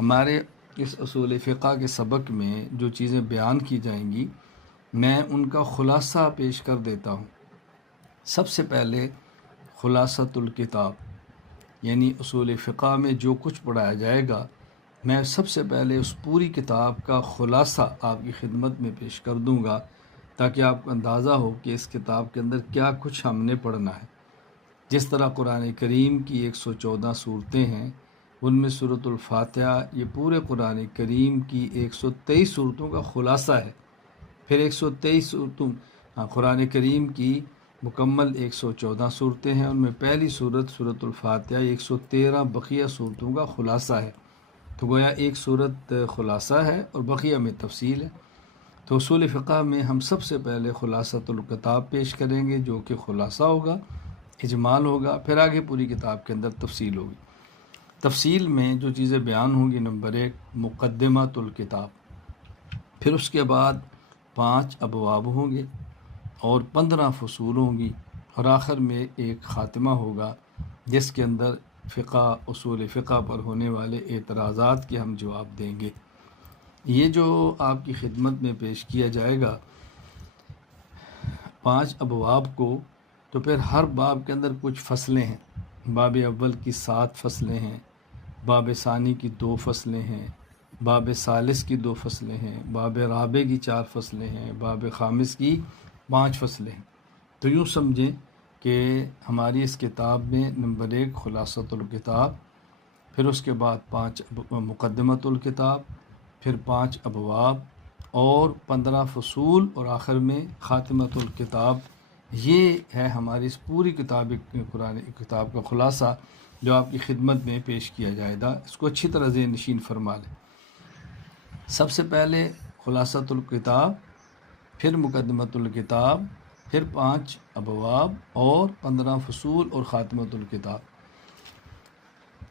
ہمارے اس اصول فقہ کے سبق میں جو چیزیں بیان کی جائیں گی میں ان کا خلاصہ پیش کر دیتا ہوں۔ سب سے پہلے خلاصۃ الکتاب، یعنی اصول فقہ میں جو کچھ پڑھایا جائے گا میں سب سے پہلے اس پوری کتاب کا خلاصہ آپ کی خدمت میں پیش کر دوں گا، تاکہ آپ کو اندازہ ہو کہ اس کتاب کے اندر کیا کچھ ہم نے پڑھنا ہے۔ جس طرح قرآن کریم کی 114 صورتیں ہیں، ان میں سورۃ الفاتحہ یہ پورے قرآن کریم کی 123 صورتوں کا خلاصہ ہے۔ پھر 123 صورتوں قرآن کریم کی مکمل 114 صورتیں ہیں، ان میں پہلی صورت سورۃ الفاتحہ 113 بقیہ صورتوں کا خلاصہ ہے۔ تو گویا ایک صورت خلاصہ ہے اور بقیہ میں تفصیل ہے۔ تو اصول فقہ میں ہم سب سے پہلے خلاصۃ الکتاب پیش کریں گے، جو کہ خلاصہ ہوگا، اجمال ہوگا، پھر آگے پوری کتاب کے اندر تفصیل ہوگی۔ تفصیل میں جو چیزیں بیان ہوں گی، نمبر 1 مقدمۃ الکتاب، پھر اس کے بعد 5 ابواب ہوں گے اور 15 فصول ہوں گی، اور آخر میں ایک خاتمہ ہوگا جس کے اندر فقہ اصول فقہ پر ہونے والے اعتراضات کے ہم جواب دیں گے۔ یہ جو آپ کی خدمت میں پیش کیا جائے گا 5 ابواب کو، تو پھر ہر باب کے اندر کچھ فصلیں ہیں۔ باب اول کی 7 فصلیں ہیں، باب ثانی کی 2 فصلیں ہیں، باب ثالث کی 2 فصلیں ہیں، باب رابع کی 4 فصلیں ہیں، باب خامس کی 5 فصلیں ہیں۔ تو یوں سمجھیں کہ ہماری اس کتاب میں نمبر 1 خلاصۃ الکتاب، پھر اس کے بعد 5 مقدمۃ الکتاب، پھر 5 ابواب اور 15 فصول، اور آخر میں خاتمۃ الکتاب۔ یہ ہے ہماری اس پوری قرآن کتاب کا خلاصہ جو آپ کی خدمت میں پیش کیا جائے گا۔ اس کو اچھی طرح ذہن نشین فرما لیں۔ سب سے پہلے خلاصۃ الکتاب، پھر مقدمۃ الکتاب، پھر 5 ابواب اور 15 فصول اور خاتمۃ الکتاب۔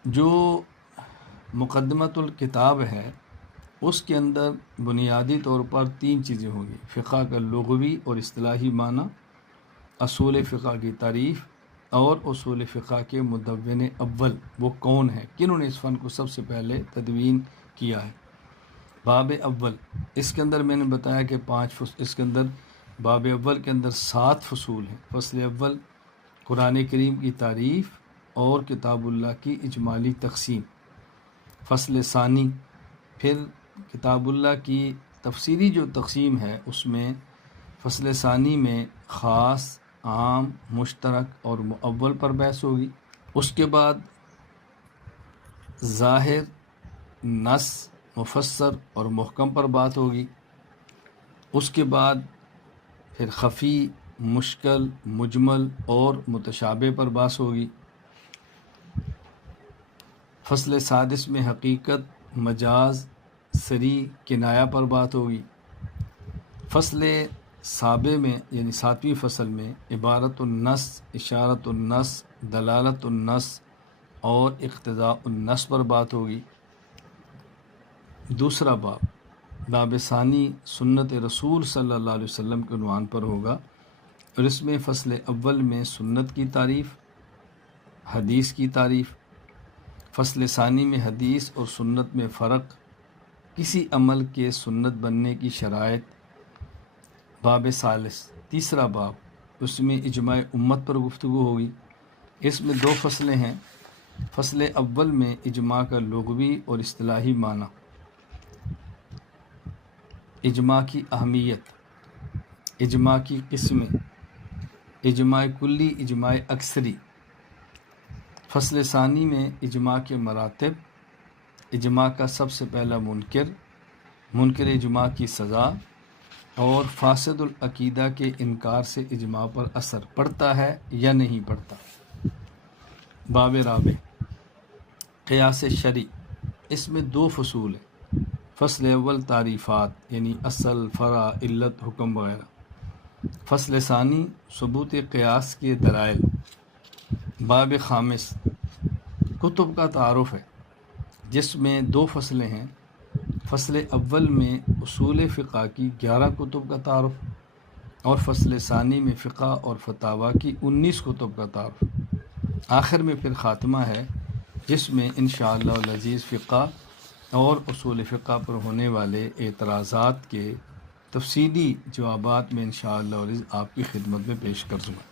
جو مقدمۃ الکتاب ہے اس کے اندر بنیادی طور پر 3 چیزیں ہوں گی: فقہ کا لغوی اور اصطلاحی معنی، اصول فقہ کی تعریف، اور اصول فقہ کے مدون اول وہ کون ہیں، کنہوں نے اس فن کو سب سے پہلے تدوین کیا ہے۔ باب اول، اس کے اندر میں نے بتایا کہ 5 اس کے اندر باب اول کے اندر 7 فصول ہیں۔ فصل اول قرآن کریم کی تعریف اور کتاب اللہ کی اجمالی تقسیم۔ فصل ثانی پھر کتاب اللہ کی تفصیلی جو تقسیم ہے، اس میں فصل ثانی میں خاص، عام، مشترک اور مؤول پر بحث ہوگی۔ اس کے بعد ظاہر، نص، مفسر اور محکم پر بات ہوگی۔ اس کے بعد پھر خفی، مشکل، مجمل اور متشابہ پر بحث ہوگی۔ فصل سادس میں حقیقت، مجاز، صریح، کنایہ پر بات ہوگی۔ فصل سابع میں یعنی 7ویں فصل میں عبارت النص، اشارت النص، دلالت النص اور اقتضاء النص پر بات ہوگی۔ دوسرا باب ثانی سنت رسول صلی اللہ علیہ وسلم کے عنوان پر ہوگا، اور اس میں فصل اول میں سنت کی تعریف، حدیث کی تعریف، فصل ثانی میں حدیث اور سنت میں فرق، کسی عمل کے سنت بننے کی شرائط۔ باب ثالث تیسرا باب، اس میں اجماع امت پر گفتگو ہوگی۔ اس میں 2 فصلیں ہیں۔ فصل اول میں اجماع کا لغوی اور اصطلاحی معنی، اجماع کی اہمیت، اجماع کی قسمیں، اجماع کلی، اجماع اکثری۔ فصل ثانی میں اجماع کے مراتب، اجماع کا سب سے پہلا منکر اجماع کی سزا، اور فاسد العقیدہ کے انکار سے اجماع پر اثر پڑتا ہے یا نہیں پڑتا۔ باب رابع قیاس شرعی، اس میں 2 فصول ہیں۔ فصل اول تعریفات یعنی اصل، فرع، علت، حکم وغیرہ۔ فصل ثانی ثبوت قیاس کے دلائل۔ باب خامس کتب کا تعارف ہے، جس میں 2 فصلیں ہیں۔ فصل اول میں اصول فقہ کی 11 کتب کا تعارف، اور فصل ثانی میں فقہ اور فتاویٰ کی 19 کتب کا تعارف۔ آخر میں پھر خاتمہ ہے، جس میں انشاءاللہ العزیز فقہ اور اصول فقہ پر ہونے والے اعتراضات کے تفصیلی جوابات میں انشاءاللہ آپ کی خدمت میں پیش کر دوں گا۔